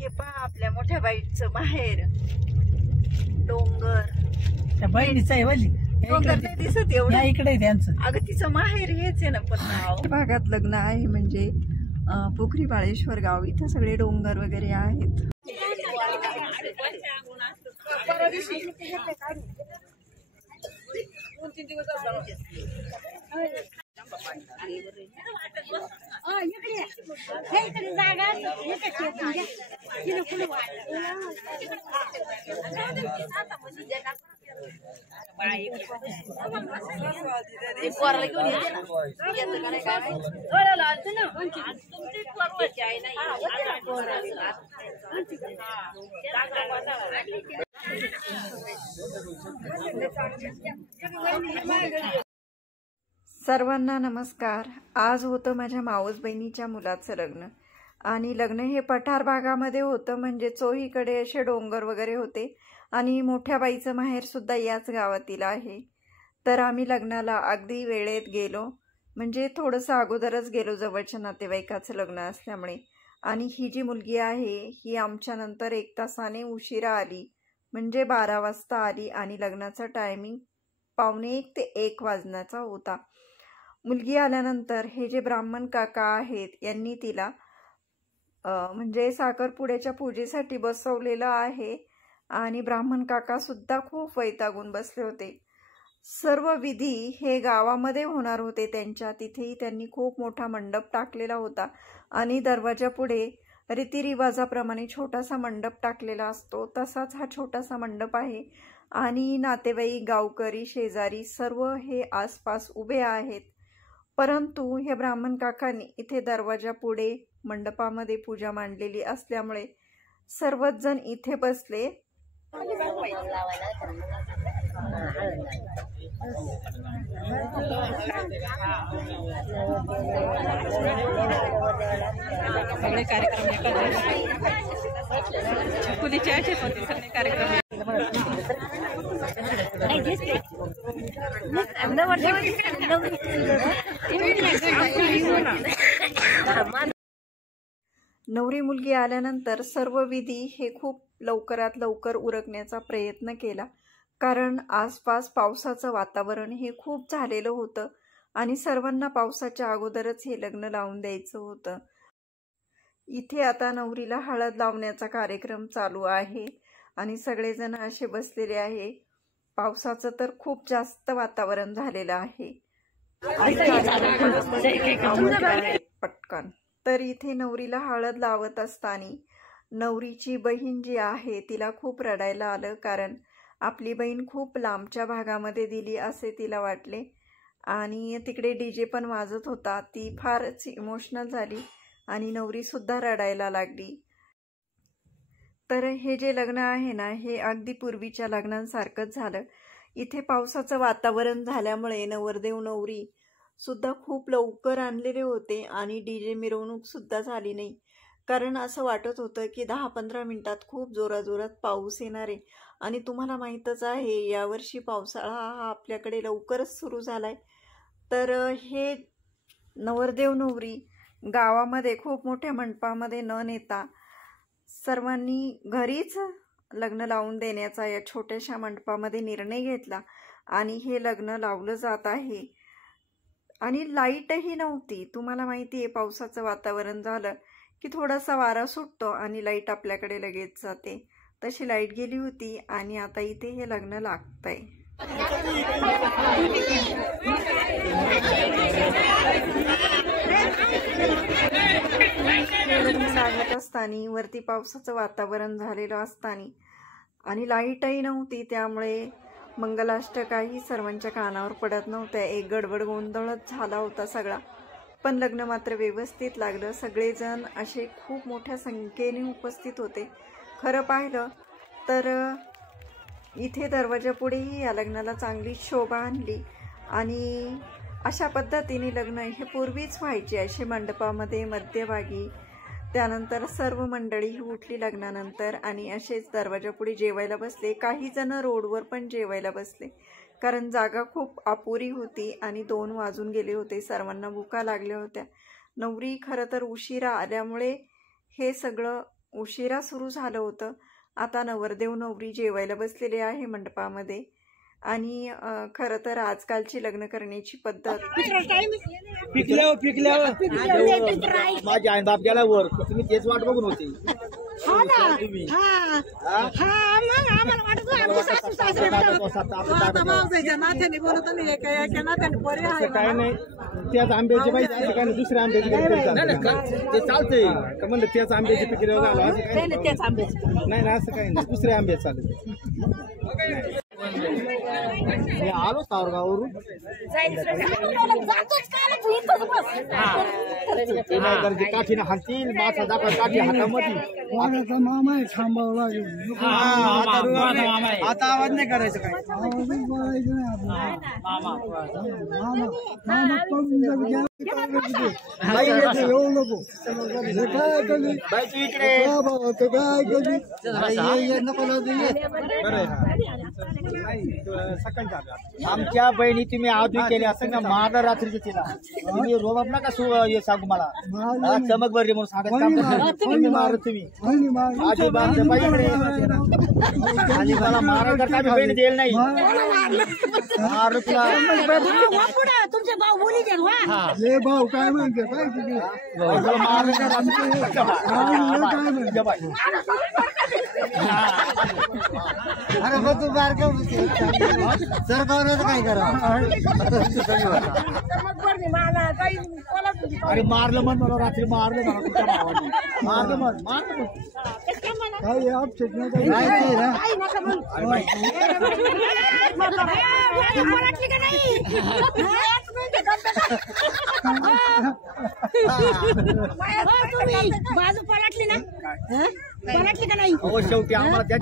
हे पहा आपल्या मोठ्या बाईचं माहेर, डोंगर. त्या बहिणीचं आहे वली डोंगर नाही दिसत एवढं, इकडे त्यांचं. अगं तिचं माहेर हेच आहे ना. पण भागात लग्न आहे म्हणजे पोखरी बाळेश्वर गाव, इथं सगळे डोंगर वगैरे आहेत. सर्वांना नमस्कार. आज होतं माझ्या मावस बहिणीच्या मुलाचं लग्न, आणि लग्न हे पठार भागामध्ये होतं, म्हणजे चोहीकडे असे डोंगर वगैरे होते, आणि मोठ्या बाईचं माहेर सुद्धा याच गावातील आहे. तर आम्ही लग्नाला अगदी वेळेत गेलो, म्हणजे थोडंसं अगोदरच गेलो, जवळच्या नातेवाईकाचं लग्न असल्यामुळे. आणि ही जी मुलगी आहे ही आमच्यानंतर 1 तासाने उशिरा आली, म्हणजे 12 वाजता आली, आणि लग्नाचा टायमिंग 12:45 ते 1 वाजण्याचा होता. मुलगी आल्यानंतर हे जे ब्राह्मण काका आहेत यांनी तिला म्हणजे साखरपुड्याच्या पूजेसाठी बसवलेलं आहे, आणि ब्राह्मण काका सुद्धा खूप वैतागून बसले होते. सर्व विधी हे गावामध्ये होणार होते त्यांच्या, तिथेही त्यांनी खूप मोठा मंडप टाकलेला होता, आणि दरवाजापुढे रीतिरिवाजाप्रमाणे छोटासा मंडप टाकलेला असतो, तसाच हा छोटासा मंडप आहे. आणि नातेवाईक, गावकरी, शेजारी सर्व हे आसपास उभे आहेत. परंतु हे ब्राह्मण काकांनी इथे दरवाजापुढे मंडपामध्ये पूजा मांडलेली असल्यामुळे सर्वच जण इथे बसले. सगळे कार्यक्रम नवरी मुलगी आल्यानंतर सर्व विधी हे खूप लवकरात लवकर उरकण्याचा प्रयत्न केला, कारण आसपास पावसाचं वातावरण हे खूप झालेलं होतं, आणि सर्वांना पावसाच्या अगोदरच हे लग्न लावून द्यायचं होतं. इथे आता नवरीला हळद लावण्याचा कार्यक्रम चालू आहे, आणि सगळेजण असे बसलेले आहे. पावसाचं तर खूप जास्त वातावरण झालेलं आहे. पटकन तर इथे नवरीला हळद लावत असताना नवरीची बहीण जी आहे तिला खूप रडायला आलं, कारण आपली बहीण खूप लांबच्या भागामध्ये दिली असे तिला वाटले, आणि तिकडे डीजे पण वाजत होता. ती फारच इमोशनल झाली, आणि नवरी सुद्धा रडायला लागली. तर हे जे लग्न आहे ना, हे अगदी पूर्वीच्या लग्नांसारखंच झालं. इथे पावसाचं वातावरण झाल्यामुळे नवरदेव नवरी सुद्धा खूप लवकर आणलेले होते, आणि डीजे मिरवणूक सुद्धा झाली नाही, कारण असं वाटत होतं की 10-15 मिनिटात खूप जोराजोरात पाऊस येणार आहे. आणि तुम्हाला माहीतच आहे यावर्षी पावसाळा हा आपल्याकडे लवकरच सुरू झालाय. तर हे नवरदेव नवरी गावामध्ये खूप मोठ्या मंडपामध्ये न नेता सर्वांनी घरीच लग्न लावून देण्याचा या छोट्याशा मंडपामध्ये निर्णय घेतला, आणि हे लग्न लावलं जात आहे. आणि लाईटही नव्हती. तुम्हाला माहिती आहे पावसाचं वातावरण झालं की थोडासा वारा सुटतो आणि लाईट आपल्याकडे लगेच जाते, तशी लाईट गेली होती, आणि आता इथे हे लग्न लागतंय. लग्न लागत असताना वरती पावसाचं वातावरण झालेलं असताना आणि लाईटही नव्हती, त्यामुळे मंगलाष्टकाही सर्वांच्या कानावर पडत नव्हत्या. एक गडबड गोंधळच झाला होता सगळा, पण लग्न मात्र व्यवस्थित लागलं. सगळेजण असे खूप मोठ्या संख्येने उपस्थित होते. खरं पाहिलं तर इथे दरवाजापुढेही या लग्नाला चांगली शोभा आणली, आणि अशा पद्धतीने लग्न हे पूर्वीच व्हायचे, असे मंडपामध्ये मध्यभागी. त्यानंतर सर्व मंडळी उठली लग्नानंतर आणि असेच दरवाजापुढे जेवायला बसले. काही जण रोडवर पण जेवायला बसले, कारण जागा खूप अपुरी होती आणि 2 वाजून गेले होते. सर्वांना भुका लागल्या होत्या. नवरी खरं तर उशिरा आल्यामुळे हे सगळं उशिरा सुरू झालं होतं. आता नवरदेव नवरी जेवायला बसलेले आहे मंडपामध्ये. आणि खरं तर आजकालची लग्न करण्याची पद्धत पिकल्यावर माझी आई बाप गेला वर तुम्ही तेच वाट बघून होते. काय नाही त्याच आंब्याची पाहिजे असं काय नाही दुसऱ्या आंब्याची ते चालतंय का म्हणलं त्याच आंब्याची पिकल्यावर झालं असं काय नाही ना असं काही नाही दुसऱ्या आंब्यात चालत. आलो सावरगाववरून काठीने हातील माथा दाखवा काठी हातामध्ये मामा आहे थांबावं लागेल. आता आवाज नाही करायचं काय येऊ नको आमच्या बहिणी तुम्ही आधी केले असं ना मारलं रात्रीचं तिला तुम्ही रोबाब नका सांगू मला चमक भरली म्हणून सांगत मार तुम्ही आधी आणि मला मारा तर काय बहिणी देईल नाही मार तुला भाऊ काय म्हणते अरे मग तू बारका सरकारनं काय करा अरे मारलं म्हण मला रात्री मारलं मला तुमच्या भावाने मारलं म्हण मारलं काही अपशेट नाही बाजू पलटली ना पलटली का नाही शेवटी आम्हाला काय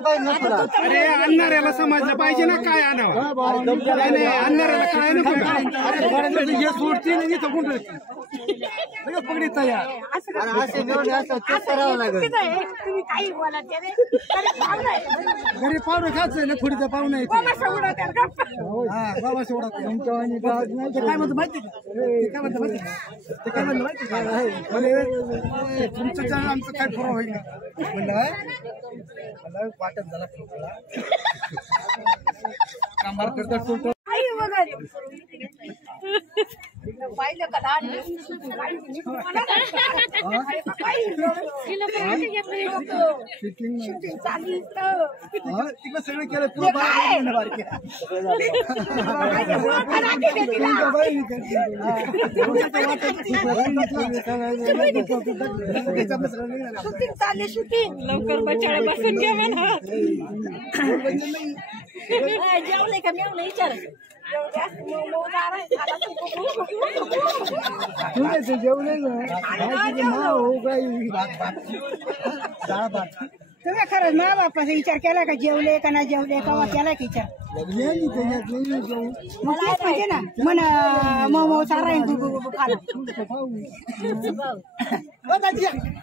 पाहिजे अरे आणणाऱ्याला समजलं पाहिजे ना काय आणावं आणणाऱ्याला काय नाही सोडते पगडी तयार असे करावं लागेल घरी पाहुणे खायचंय ना पुढचं पाहुणे काय म्हणतो माहिती काय म्हणतो माहिती ते काय म्हणलं माहिती काय तुमचं आमचं काय फरक होईल म्हणलं वाटत झाला कामार करतात पाहिलं का लहान तिकडे सगळं केलं तुला लवकर बचाडा बसून घ्या म्हणा जेवले का मेवले विचार तुम्ही खरंच मा बापाचा विचार केला का जेवले का नाही जेवले का केला की विचार म्हणजे ना मन मोमो सारा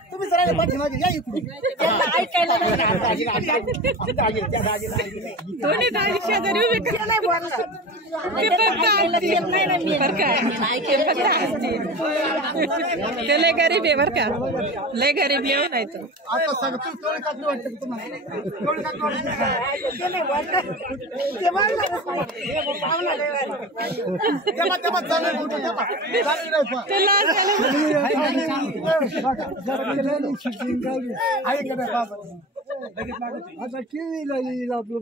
तुम्ही सर ऐकायला दोन्ही दाजी शेजारी उभे ते लय गरीब आहे बर का लय गरीब येऊ नाही तर आता टीव्हीला येईल आपलं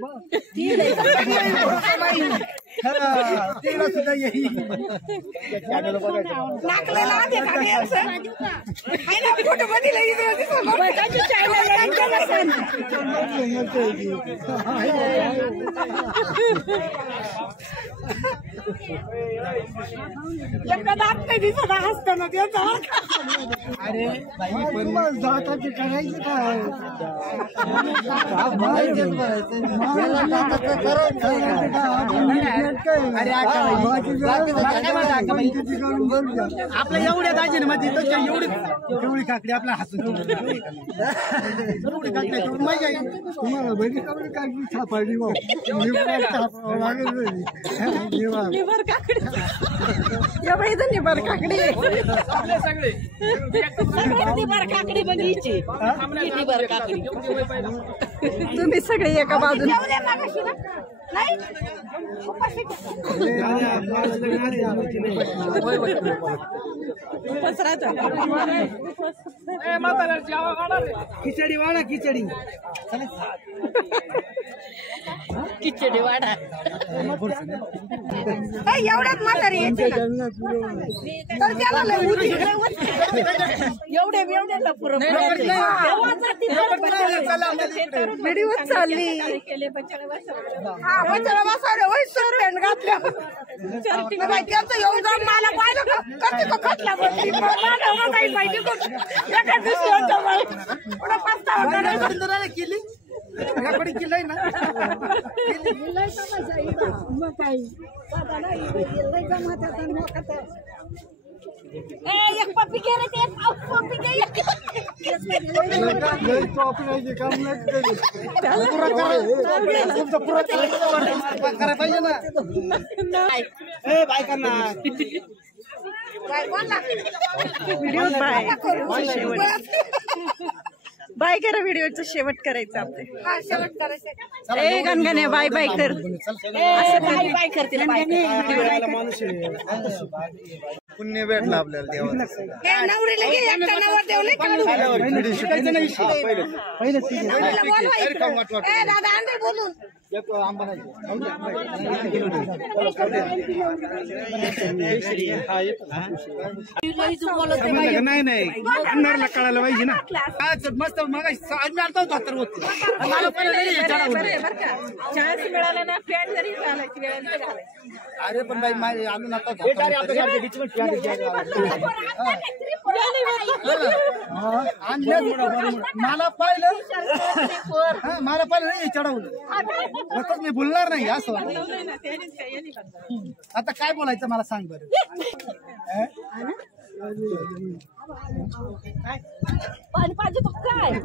तिला सुद्धा येईल असताना त्याचा अरे जाताची करायचं काय आपल्या एवढ्या दाजीने मध्ये एवढी काकडी आपल्या हातून एवढी काकडी मजा येईल तुम्हाला बहिणी काकडी काकडी सापडली निबर काकडी या बाई तर निबर काकडी सगळे निबर काकडी बघीची निबर काकडी तुम्ही सगळे एका बाजूने खिचडी वाडा खिचडी खिचडी वाडा एवढ्यात म्हातारी यायची ना. तर त्याला लय उरी. एवढ्याला पुरं व्हिडिओ चालली हा बचारा बसावले वय सर पॅन्ट घातल्या बाई त्यांचं येऊन जाऊन मला पाहिलं का कधी का खटला बसली मला काही पाहिजे एका दिवशी होतं बाई पुढं पस्तावा करायचा केली याकडे केलंय ना मग काही एक पप्पी गेले ते एक पप्पी गेले काम करायला पाहिजे ना बायकांना व्हिडिओ बाय करा व्हिडिओचा शेवट करायचा आपले हा शेवट करायचं ए गणगणे बाय बाय कर बाय करते पुण्य भेटलं आपल्याला देवाला हे नवरीला घे एकटा नवर देवले काढू नवरीला बोलवा इकडं. ए दादा अंदर बोलून नाही नाही अन्नारला कळायला पाहिजे ना आज मस्त मग आज मी आलतो धोतर होत मला चान्स मिळाला ना पॅन्ट जरी घालायची वेळ घालायची अरे पण बाई माझे आणून आता मला पाहिलं मला पाहिलं नाही चढवलं मी बोलणार नाही असं आता काय बोलायचं मला सांग बरं पाणी पाहिजे तो काय